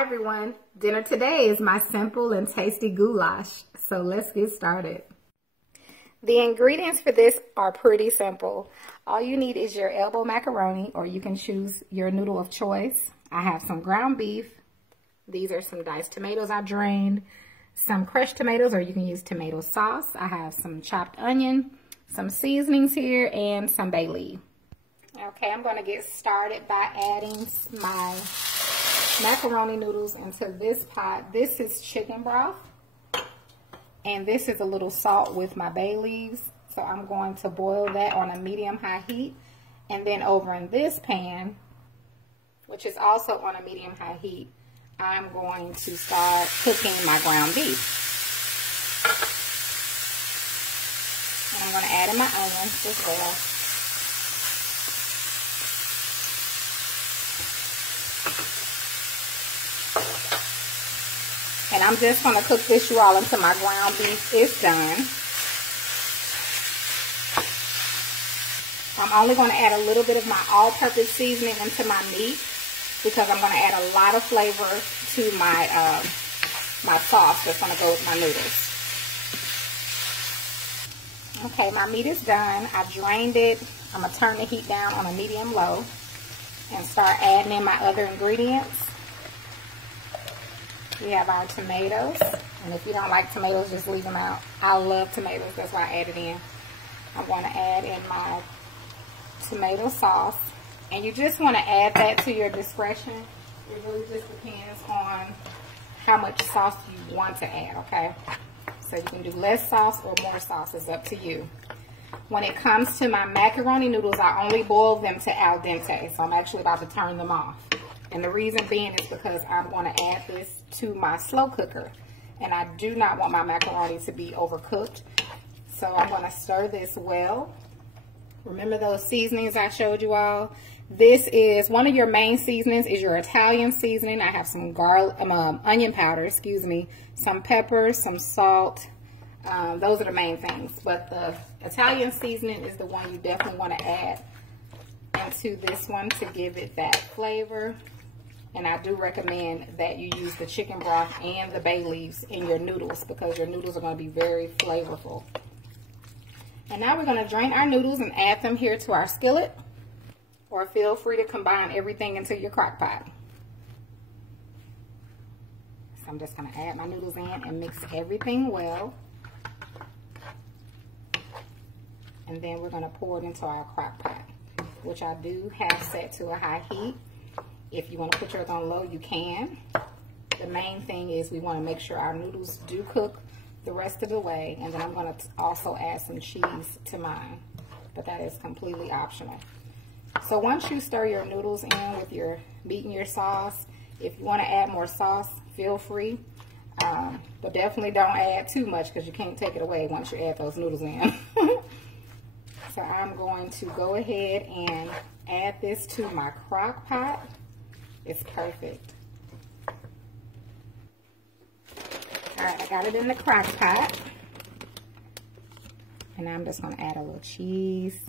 Hi everyone, dinner today is my simple and tasty goulash, so let's get started. The ingredients for this are pretty simple. All you need is your elbow macaroni, or you can choose your noodle of choice. I have some ground beef. These are some diced tomatoes I drained, some crushed tomatoes, or you can use tomato sauce. I have some chopped onion, some seasonings here, and some bay leaf. Okay, I'm going to get started by adding my macaroni noodles into this pot. This is chicken broth, and this is a little salt with my bay leaves. So I'm going to boil that on a medium-high heat, and then over in this pan, which is also on a medium-high heat, I'm going to start cooking my ground beef. And I'm going to add in my onions as well. And I'm just going to cook this, you all, until my ground beef is done. I'm only going to add a little bit of my all-purpose seasoning into my meat, because I'm going to add a lot of flavor to my my sauce that's going to go with my noodles. Okay, my meat is done. I drained it. I'm going to turn the heat down on a medium-low and start adding in my other ingredients. We have our tomatoes, and if you don't like tomatoes, just leave them out. I love tomatoes, that's why I added in. I'm going to add in my tomato sauce, and you just want to add that to your discretion. It really just depends on how much sauce you want to add, okay? So you can do less sauce or more sauce, it's up to you. When it comes to my macaroni noodles, I only boil them to al dente, so I'm actually about to turn them off. And the reason being is because I'm going to add this to my slow cooker. And I do not want my macaroni to be overcooked. So I'm going to stir this well. Remember those seasonings I showed you all? This is one of your main seasonings is your Italian seasoning. I have some onion powder, some pepper, some salt. Those are the main things. But the Italian seasoning is the one you definitely want to add into this one to give it that flavor. And I do recommend that you use the chicken broth and the bay leaves in your noodles, because your noodles are going to be very flavorful. And now we're going to drain our noodles and add them here to our skillet, or feel free to combine everything into your crock pot. So I'm just going to add my noodles in and mix everything well. And then we're going to pour it into our crock pot, which I do have set to a high heat. If you want to put yours on low, you can. The main thing is we want to make sure our noodles do cook the rest of the way. And then I'm going to also add some cheese to mine, but that is completely optional. So once you stir your noodles in with your meat and your sauce, if you want to add more sauce, feel free. But definitely don't add too much, because you can't take it away once you add those noodles in. So I'm going to go ahead and add this to my crock pot. It's perfect. All right, I got it in the crock pot. And I'm just going to add a little cheese.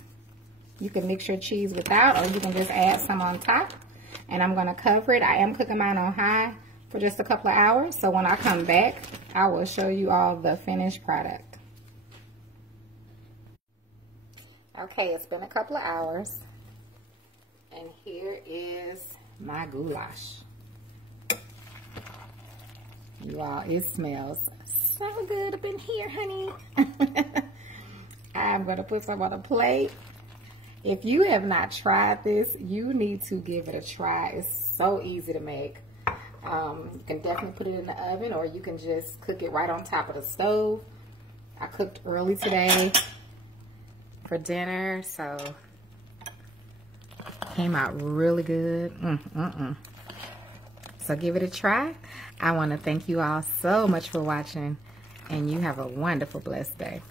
You can mix your cheese without, or you can just add some on top. And I'm going to cover it. I am cooking mine on high for just a couple of hours. So when I come back, I will show you all the finished product. Okay, it's been a couple of hours, and here is my goulash. You all, it smells so good up in here, honey. I'm gonna put some on a plate. If you have not tried this, you need to give it a try. It's so easy to make. You can definitely put it in the oven, or you can just cook it right on top of the stove. I cooked early today for dinner, so came out really good. So give it a try. I want to thank you all so much for watching, and you have a wonderful, blessed day.